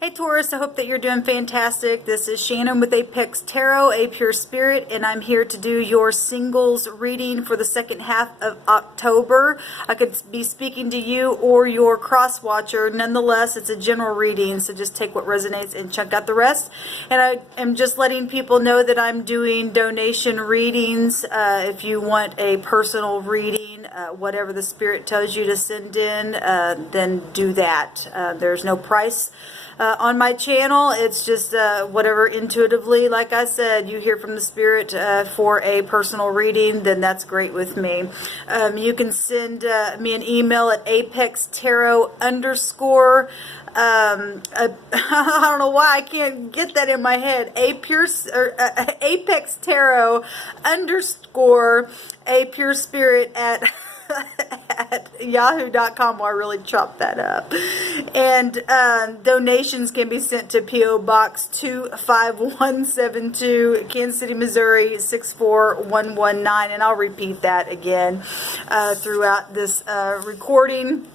Hey Taurus, I hope that you're doing fantastic. This is Shannon with Apex Tarot, a pure spirit, and I'm here to do your singles reading for the second half of October. I could be speaking to you or your cross watcher. Nonetheless, it's a general reading, so just take what resonates and check out the rest. And I am just letting people know that I'm doing donation readings. If you want a personal reading, whatever the spirit tells you to send in, then do that. There's no price on my channel. It's just whatever intuitively, like I said, you hear from the spirit for a personal reading, then that's great with me. You can send me an email at apextarot_. I don't know why I can't get that in my head. Apex Tarot _ a pure spirit at yahoo.com. I really chopped that up. And donations can be sent to P.O. Box 25172, Kansas City, Missouri 64119. And I'll repeat that again throughout this recording.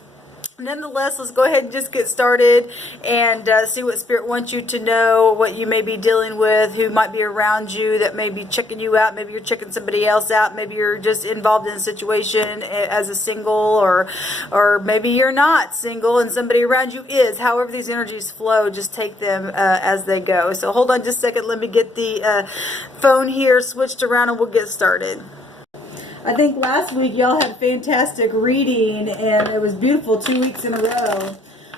Nonetheless, let's go ahead and just get started and see what Spirit wants you to know, what you may be dealing with, who might be around you that may be checking you out. Maybe you're checking somebody else out. Maybe you're just involved in a situation as a single, or maybe you're not single and somebody around you is. However these energies flow, just take them as they go. So hold on just a second. Let me get the phone here switched around and we'll get started. I think last week y'all had a fantastic reading and it was beautiful 2 weeks in a row.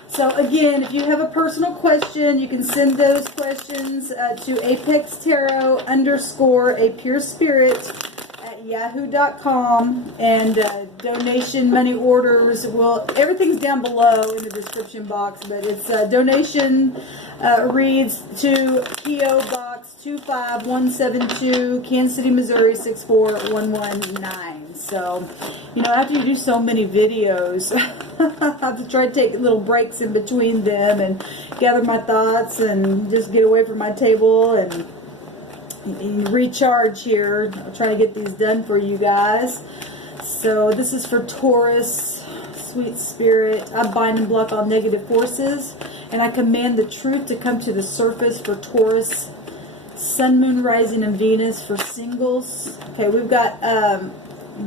So again, if you have a personal question, you can send those questions to apextarot _ a pure spirit at yahoo.com, and donation money orders everything's down below in the description box, but it's donation reads to P.O. Box 25172, Kansas City, Missouri 64119. So, after you do so many videos, I have to try to take little breaks in between them and gather my thoughts and just get away from my table and recharge here. I'm trying to get these done for you guys. So this is for Taurus, sweet spirit. I bind and block all negative forces, and I command the truth to come to the surface for Taurus, Sun, Moon, Rising, and Venus for singles. Okay, we've got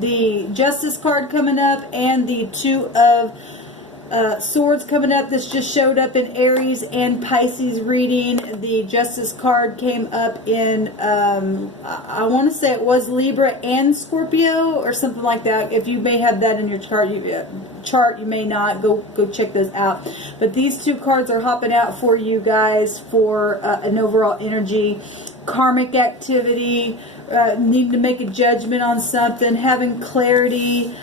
the Justice card coming up and the Two of Swords coming up. This just showed up in Aries and Pisces reading. The Justice card came up in, I want to say it was Libra and Scorpio or something like that. If you may have that in your chart, you may not. Go check those out. But these two cards are hopping out for you guys for an overall energy. Karmic activity, needing to make a judgment on something, having clarity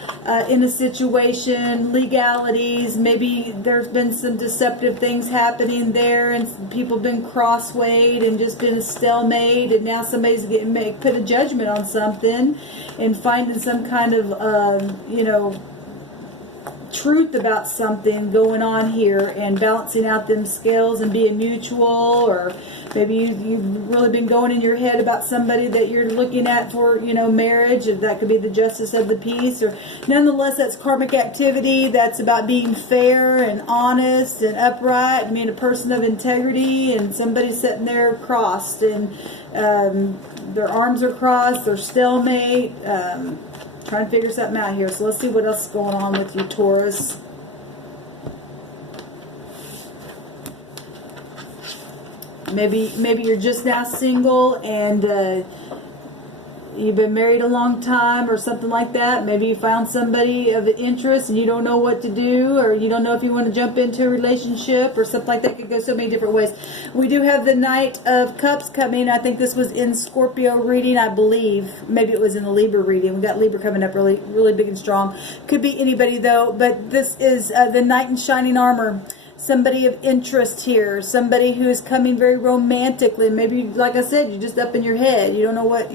in a situation, legalities. Maybe there's been some deceptive things happening there and people have been crosswayed and just been a stalemate, and now somebody's put a judgment on something and finding some kind of truth about something going on here and balancing out them scales and being neutral. Or maybe you've really been going in your head about somebody that you're looking at for, marriage. That could be the Justice of the Peace. Or nonetheless, that's karmic activity. That's about being fair and honest and upright, being a person of integrity, and somebody sitting there crossed and their arms are crossed, they're stalemate, trying to figure something out here. So let's see what else is going on with you, Taurus. Maybe you're just now single and you've been married a long time or something like that. Maybe you found somebody of interest and you don't know what to do, or you don't know if you want to jump into a relationship or something like that. It could go so many different ways. We do have the Knight of Cups coming. I think this was in Scorpio reading, I believe. Maybe it was in the Libra reading. We got Libra coming up really, really big and strong. Could be anybody though, but this is the Knight in Shining Armor. Somebody of interest here, somebody who is coming very romantically. Maybe, like I said, you're just up in your head. You don't know what,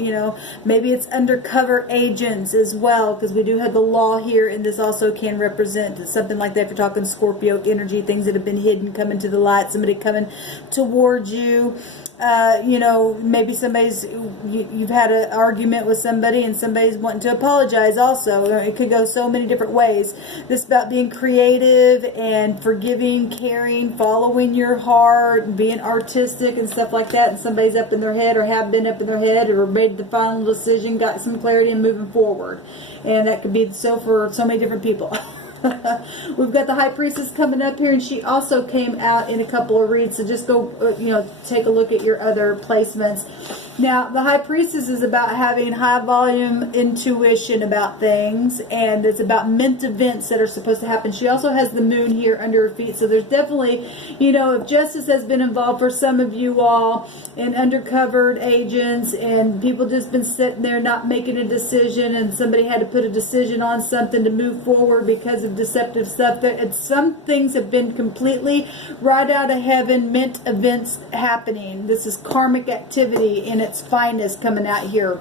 maybe it's undercover agents as well, because we do have the Law here, and this also can represent something like that. If you're talking Scorpio energy, things that have been hidden coming to the light, somebody coming towards you. Maybe you've had an argument with somebody and somebody's wanting to apologize also. It could go so many different ways. This is about being creative and forgiving, hearing, following your heart, being artistic and stuff like that, and somebody's up in their head or have been up in their head or made the final decision, got some clarity and moving forward. And that could be so for so many different people. We've got the High Priestess coming up here, and she also came out in a couple of reads, so just go, take a look at your other placements. Now, the High Priestess is about having high volume intuition about things, and it's about mint events that are supposed to happen. She also has the moon here under her feet, so there's definitely, if justice has been involved for some of you all, and undercover agents, and people just been sitting there not making a decision, and somebody had to put a decision on something to move forward because of deceptive stuff. Some things have been completely right out of heaven, mint events happening. This is karmic activity in its finest coming out here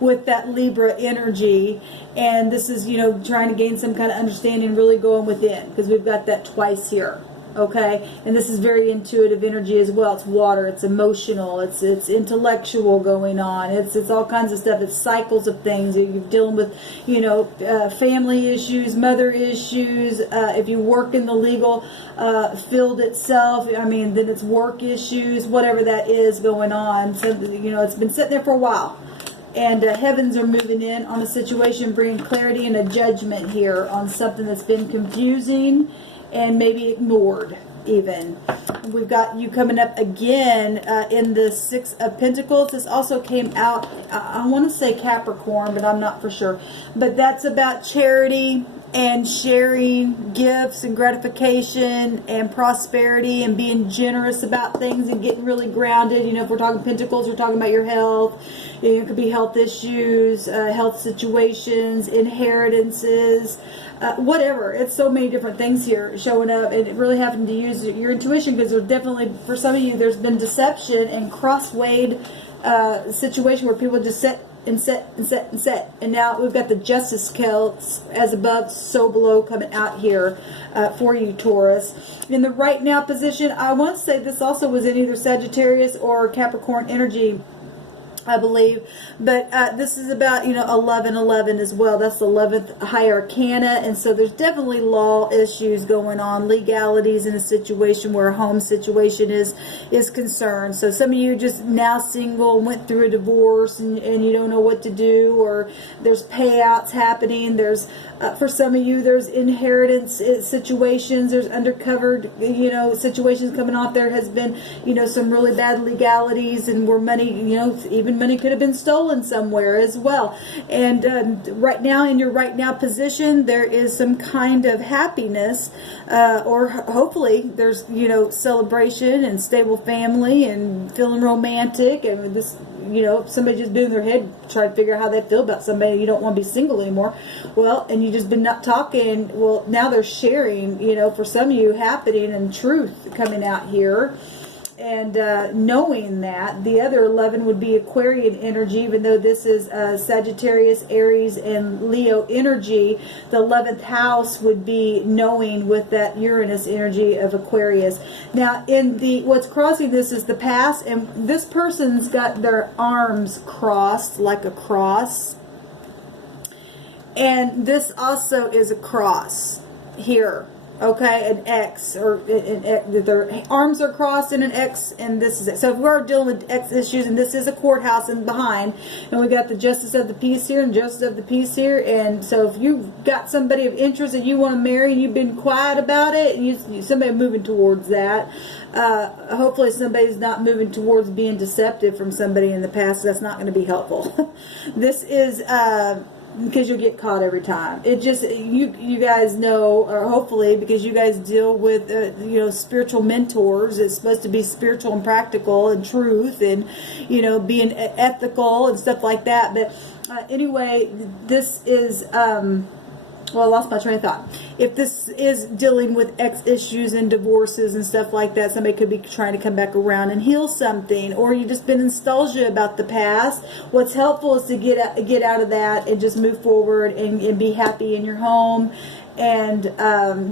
with that Libra energy. And this is, trying to gain some kind of understanding, really going within, because we've got that twice here. Okay, and this is very intuitive energy as well. It's water, it's emotional, it's intellectual going on. It's all kinds of stuff. It's cycles of things. You're dealing with, family issues, mother issues. If you work in the legal field itself, then it's work issues, whatever that is going on. So, it's been sitting there for a while. And heavens are moving in on a situation, bringing clarity and a judgment here on something that's been confusing and maybe ignored even. We've got you coming up again in the Six of Pentacles. This also came out, I want to say Capricorn, but I'm not for sure. But that's about charity and sharing gifts and gratification and prosperity and being generous about things and getting really grounded. If we're talking Pentacles, we're talking about your health. It could be health issues, health situations, inheritances, whatever. It's so many different things here showing up, and really having to use your intuition, because there's definitely, for some of you, there's been deception and cross-weighed situation where people just set and set and set and set. And now we've got the Justice Celts, as above, so below, coming out here for you, Taurus. In the right now position, I want to say this also was in either Sagittarius or Capricorn energy, I believe, but this is about 1111 as well. That's the 11th high arcana, and so there's definitely law issues going on, legalities in a situation where a home situation is concerned. So some of you just now single, went through a divorce, and you don't know what to do, or there's payouts happening. There's for some of you, there's inheritance situations, there's undercovered situations coming off. There has been some really bad legalities, and where money even money could have been stolen somewhere as well. And right now, in your right now position, there is some kind of happiness, or hopefully there's celebration and stable family and feeling romantic, and this somebody just been in their head trying to figure out how they feel about somebody. You don't want to be single anymore. Well, and you just been not talking. Well, now they're sharing, for some of you, happening, and truth coming out here. And knowing that, the other 11 would be Aquarian energy, even though this is Sagittarius, Aries, and Leo energy. The 11th house would be knowing with that Uranus energy of Aquarius. Now, in the what's crossing this is the past, and this person's got their arms crossed like a cross. And this also is a cross here. Okay, an X, or their arms are crossed in an X, and this is it. So if we're dealing with X issues, and this is a courthouse in behind, and we got the Justice of the Peace here and Justice of the Peace here, and so if you've got somebody of interest that you want to marry, and you've been quiet about it, and somebody moving towards that, hopefully somebody's not moving towards being deceptive from somebody in the past. That's not going to be helpful. This is because you'll get caught every time. It just, you guys know, or hopefully, because you guys deal with spiritual mentors. It's supposed to be spiritual and practical and truth, and being ethical and stuff like that. But anyway, this is well, I lost my train of thought. If this is dealing with ex issues and divorces and stuff like that, somebody could be trying to come back around and heal something, or you've just been nostalgia about the past. What's helpful is to get out of that and just move forward and be happy in your home, and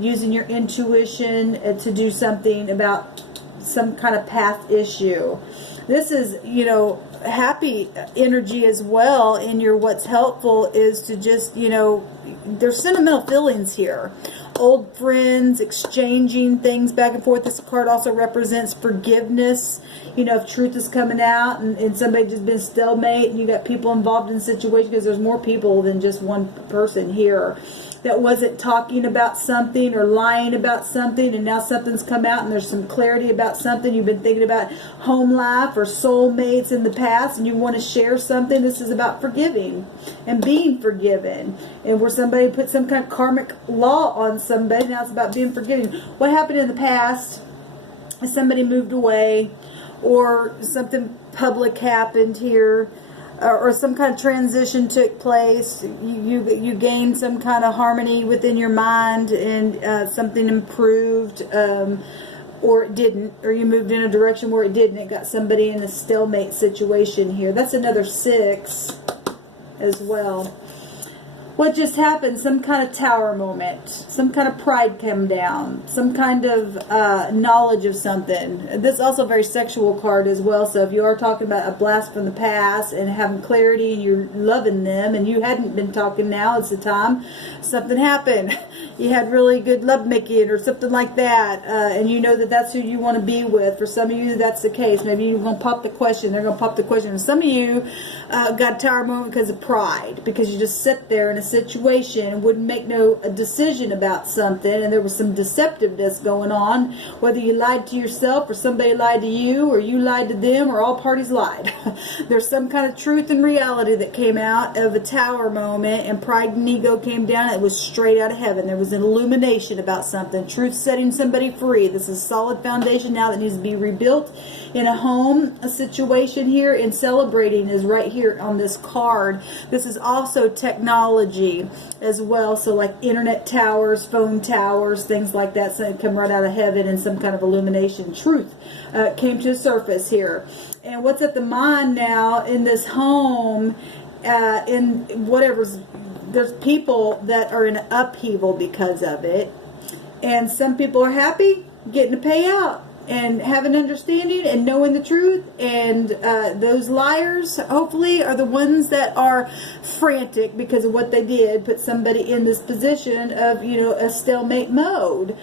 using your intuition to do something about some kind of past issue. This is, happy energy as well. In your what's helpful is to just, there's sentimental feelings here old friends, exchanging things back and forth. This card also represents forgiveness. You know, if truth is coming out and somebody just been stalemate and you got people involved in the situation, because there's more people than just one person here that wasn't talking about something or lying about something, and now something's come out and there's some clarity about something. You've been thinking about home life or soulmates in the past and you want to share something. This is about forgiving and being forgiven. And where somebody put some kind of karmic law on somebody, now it's about being forgiving. What happened in the past? Somebody moved away, or something public happened here, or some kind of transition took place. You gained some kind of harmony within your mind, and something improved, or it didn't, or you moved in a direction where it didn't. It got somebody in a stalemate situation here. That's another 6 as well. What just happened? Some kind of tower moment, some kind of pride come down, some kind of knowledge of something. This is also a very sexual card as well. So if you are talking about a blast from the past and having clarity and you're loving them and you hadn't been talking, now it's the time. Something happened. You had really good lovemaking or something like that, and you know that that's who you want to be with. For some of you, that's the case. Maybe you're going to pop the question. They're going to pop the question. And some of you got a tower moment because of pride, because you just sit there in a situation and wouldn't make a decision about something, and there was some deceptiveness going on, whether you lied to yourself or somebody lied to you or you lied to them or all parties lied. There's some kind of truth and reality that came out of a tower moment, and pride and ego came down. It was straight out of heaven. There was an illumination about something, truth setting somebody free. This is a solid foundation now that needs to be rebuilt in a home, a situation here, and celebrating is right here on this card. This is also technology as well, so like internet towers, phone towers, things like that, so it come right out of heaven, and some kind of illumination. Truth came to the surface here. And what's at the mind now in this home, in whatever's, there's people that are in upheaval because of it, and some people are happy getting a payout and having understanding and knowing the truth, and those liars hopefully are the ones that are frantic because of what they did, put somebody in this position of, you know, a stalemate mode,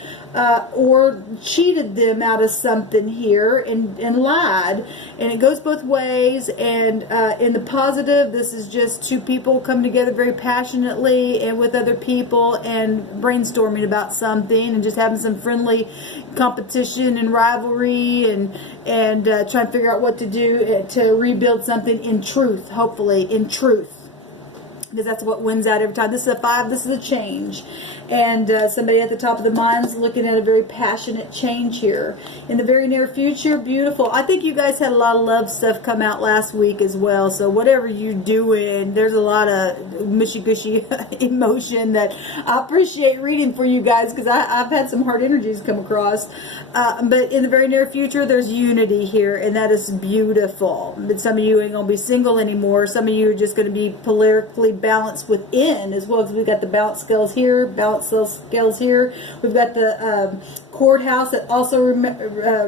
or cheated them out of something here and lied. And it goes both ways. And in the positive, this is just two people coming together very passionately and with other people and brainstorming about something and just having some friendly competition and rivalry and trying to figure out what to do to rebuild something in truth, hopefully in truth, because that's what wins out every time. This is a 5. This is a change. And somebody at the top of the mind's looking at a very passionate change here. In the very near future, beautiful. I think you guys had a lot of love stuff come out last week as well. So whatever you're doing, there's a lot of mushy-gushy emotion that I appreciate reading for you guys, because I've had some hard energies come across. But in the very near future, there's unity here, and that is beautiful. But some of you ain't going to be single anymore. Some of you are just going to be politically balanced within as well, because we've got the balance scales here, balance scales here. We've got the courthouse that also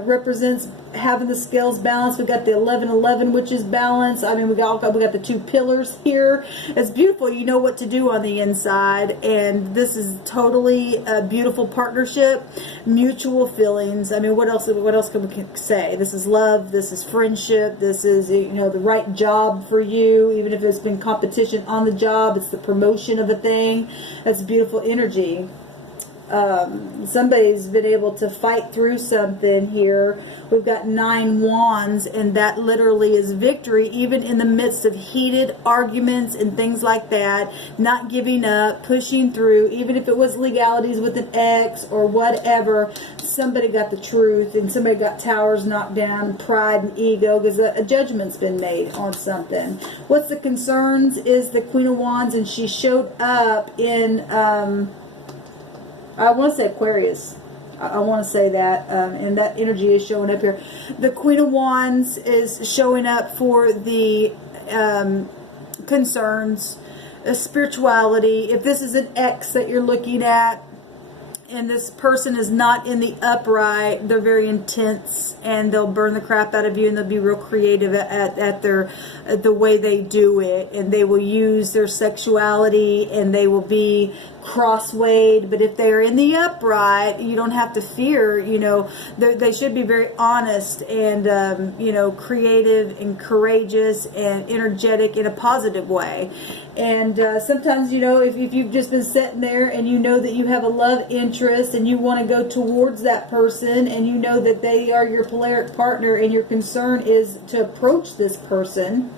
represents having the scales balanced. We've got the 11-11, which is balanced. I mean, we got the 2 pillars here. It's beautiful. You know what to do on the inside, and this is totally a beautiful partnership, mutual feelings. I mean, what else can we say? This is love. This is friendship. This is, you know, the right job for you, even if it's been competition on the job. It's the promotion of a thing. That's beautiful energy. Somebody's been able to fight through something here. We've got 9 wands, and that literally is victory, even in the midst of heated arguments and things like that. Not giving up, pushing through, even if it was legalities with an ex or whatever. Somebody got the truth, and somebody got towers knocked down, pride and ego, because a judgment's been made on something. What's the concerns is the Queen of Wands, and she showed up in I want to say Aquarius. I want to say that, and that energy is showing up here. The Queen of Wands is showing up for the concerns, spirituality. If this is an ex that you're looking at, and this person is not in the upright, they're very intense, and they'll burn the crap out of you, and they'll be real creative at the way they do it, and they will use their sexuality, and they will be crosswayed. But if they're in the upright, you don't have to fear. You know, they should be very honest and you know, creative and courageous and energetic in a positive way. And sometimes, you know, if you've just been sitting there and you know that you have a love interest and you want to go towards that person, and you know that they are your polaric partner, and your concern is to approach this person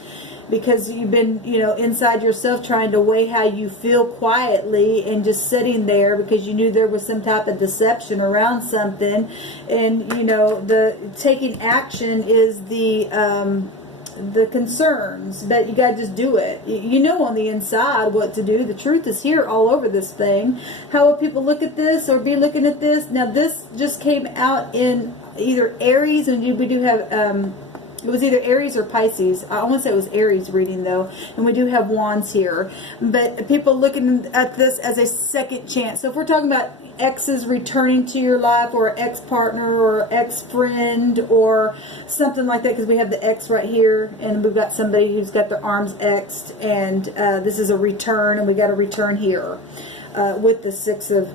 because you've been, you know, inside yourself trying to weigh how you feel quietly and just sitting there because you knew there was some type of deception around something. And, you know, the taking action is the concerns, but you gotta just do it. You know on the inside what to do. The truth is here all over this thing. How will people look at this or be looking at this? Now this just came out in either Aries, and we do have it was either Aries or Pisces. I want to say it was Aries reading though, and we do have wands here. But people looking at this as a second chance. So if we're talking about exes returning to your life, or ex-partner, or ex-friend, or something like that, because we have the X right here, and we've got somebody who's got their arms X'd, and this is a return, and we got a return here with the Six of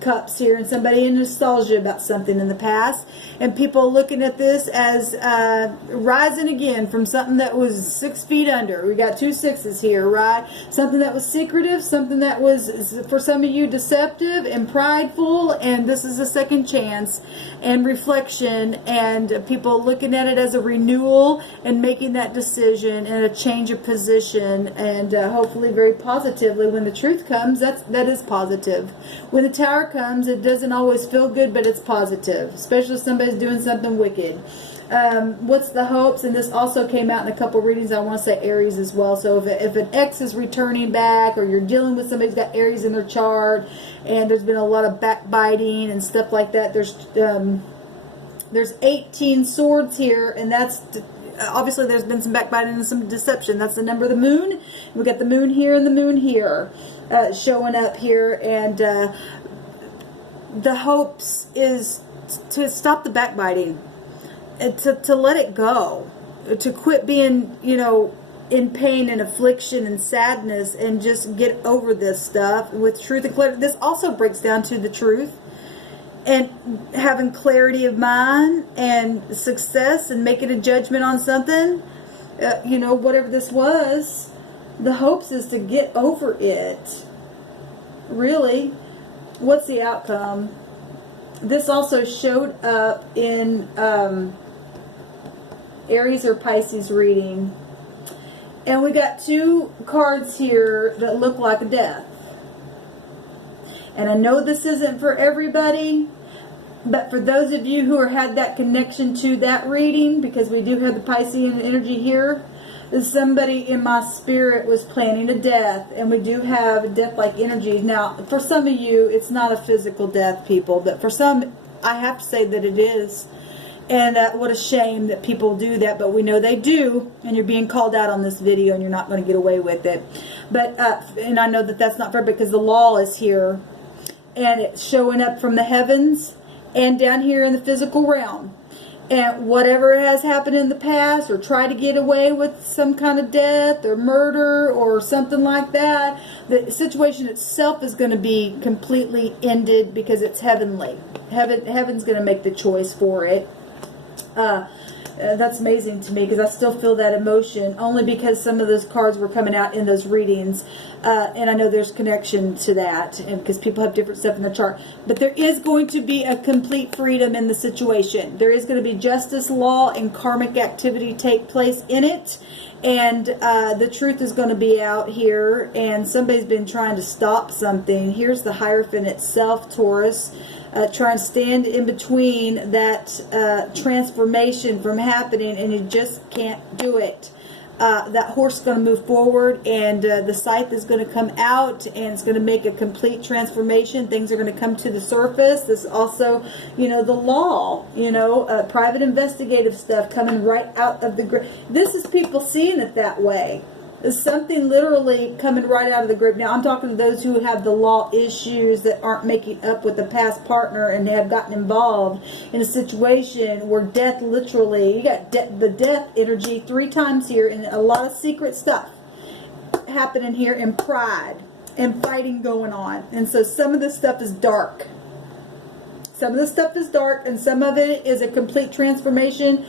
Cups here, and somebody in nostalgia about something in the past, and people looking at this as rising again from something that was 6 feet under. We got 2 sixes here, right? Something that was secretive, something that was, for some of you, deceptive and prideful, and this is a second chance and reflection, and people looking at it as a renewal and making that decision and a change of position, and hopefully very positively. When the truth comes, that is positive. When the Tower comes, it doesn't always feel good, but it's positive, especially if somebody's doing something wicked. What's the hopes? And this also came out in a couple readings. I want to say Aries as well. So if an ex is returning back, or you're dealing with somebody who's got Aries in their chart, and there's been a lot of backbiting and stuff like that, there's 18 swords here, and that's obviously there's been some backbiting and some deception. That's the number of the moon. We got the moon here and the moon here showing up here, and the hopes is to stop the backbiting, to let it go, to quit being, you know, in pain and affliction and sadness, and just get over this stuff with truth and clarity. This also breaks down to the truth and having clarity of mind and success and making a judgment on something. You know, whatever this was, the hopes is to get over it. Really, what's the outcome? This also showed up in Aries or Pisces reading. And we got 2 cards here that look like a death. And I know this isn't for everybody, but for those of you who had that connection to that reading, because we do have the Piscean energy here, somebody in my spirit was planning a death, and we do have death-like energy. Now, for some of you, it's not a physical death, people, but for some, I have to say that it is. And what a shame that people do that, but we know they do, and you're being called out on this video, and you're not going to get away with it. But and I know that that's not fair, because the law is here, and it's showing up from the heavens and down here in the physical realm. And whatever has happened in the past, or try to get away with some kind of death or murder or something like that, the situation itself is going to be completely ended, because it's heavenly. Heaven's going to make the choice for it. That's amazing to me, because I still feel that emotion, only because some of those cards were coming out in those readings, and I know there's connection to that, and because people have different stuff in their chart. But there is going to be a complete freedom in the situation. There is going to be justice, law, and karmic activity take place in it, and the truth is going to be out here, and somebody's been trying to stop something. Here's the Hierophant itself, Taurus. Trying to stand in between that transformation from happening, and you just can't do it. That horse is going to move forward, and the scythe is going to come out, and it's going to make a complete transformation. Things are going to come to the surface. This is also, you know, the law, you know, private investigative stuff coming right out of the grave. This is people seeing it that way. Something literally coming right out of the grave. Now, I'm talking to those who have the law issues that aren't making up with the past partner, and they have gotten involved in a situation where death literally, you got the death energy 3 times here, and a lot of secret stuff happening here, in pride. and fighting going on. And so some of this stuff is dark. Some of the stuff is dark, and some of it is a complete transformation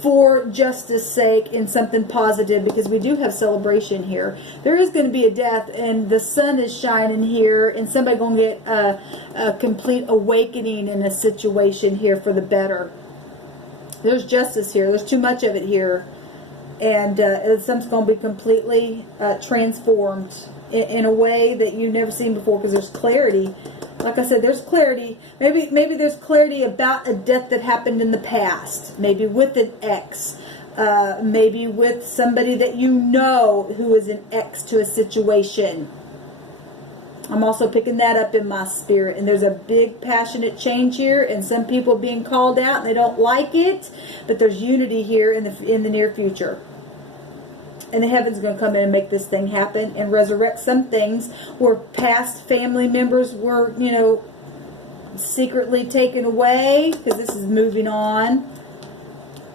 for justice sake and something positive, because we do have celebration here. There is going to be a death, and the sun is shining here, and somebody going to get a complete awakening in a situation here for the better. There's justice here. There's too much of it here, and something's going to be completely transformed in a way that you've never seen before, because there's clarity. Like I said, there's clarity. Maybe there's clarity about a death that happened in the past. Maybe with an ex. Maybe with somebody that you know who is an ex to a situation. I'm also picking that up in my spirit. And there's a big passionate change here, and some people being called out and they don't like it. But there's unity here in the near future. And the heavens are going to come in and make this thing happen and resurrect some things where past family members were, you know, secretly taken away, because this is moving on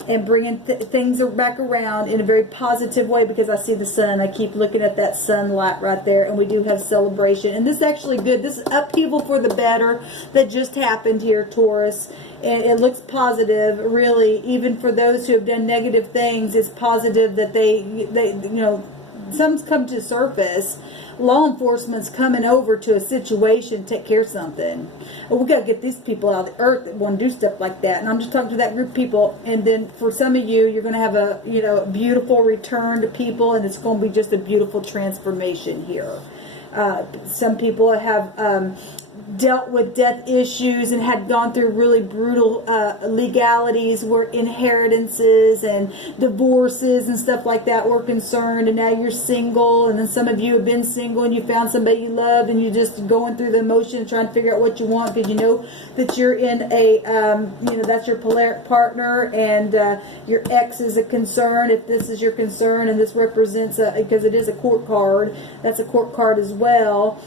and bringing things back around in a very positive way, because I see the sun. I keep looking at that sunlight right there, and we do have celebration. And this is actually good. This is upheaval for the better that just happened here, Taurus. And it looks positive, really, even for those who have done negative things. It's positive that they you know, something's come to surface. Law enforcement's coming over to a situation to take care of something. Well, we got to get these people out of the earth that want to do stuff like that. And I'm just talking to that group of people. And then for some of you, you're going to have a, you know, beautiful return to people, and it's going to be just a beautiful transformation here. Some people have dealt with death issues and had gone through really brutal legalities where inheritances and divorces and stuff like that were concerned, and now you're single. And then some of you have been single and you found somebody you love, and you're just going through the emotions trying to figure out what you want, because you know that you're in a you know, that's your partner, and your ex is a concern, if this is your concern. And this represents because it is a court card, that's a court card as well.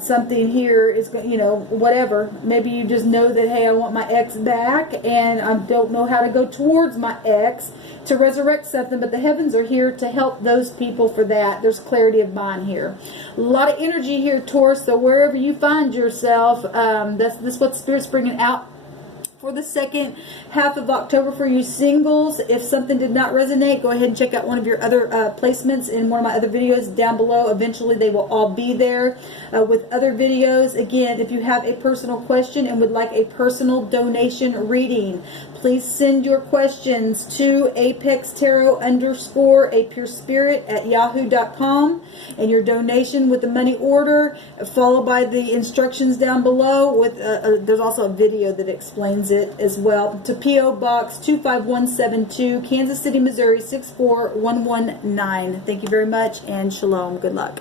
Something here is, you know, whatever. Maybe you just know that, hey, I want my ex back, and I don't know how to go towards my ex to resurrect something, but the heavens are here to help those people for that. There's clarity of mind here. A lot of energy here, Taurus, so wherever you find yourself, that's what Spirit's bringing out for the second half of October for you singles. If something did not resonate, go ahead and check out one of your other placements in one of my other videos down below. Eventually they will all be there with other videos. Again, if you have a personal question and would like a personal donation reading, please send your questions to apextarot_apurespirit@yahoo.com, and your donation with the money order, followed by the instructions down below. With there's also a video that explains it as well, to P.O. Box 25172, Kansas City, Missouri 64119. Thank you very much, and shalom. Good luck.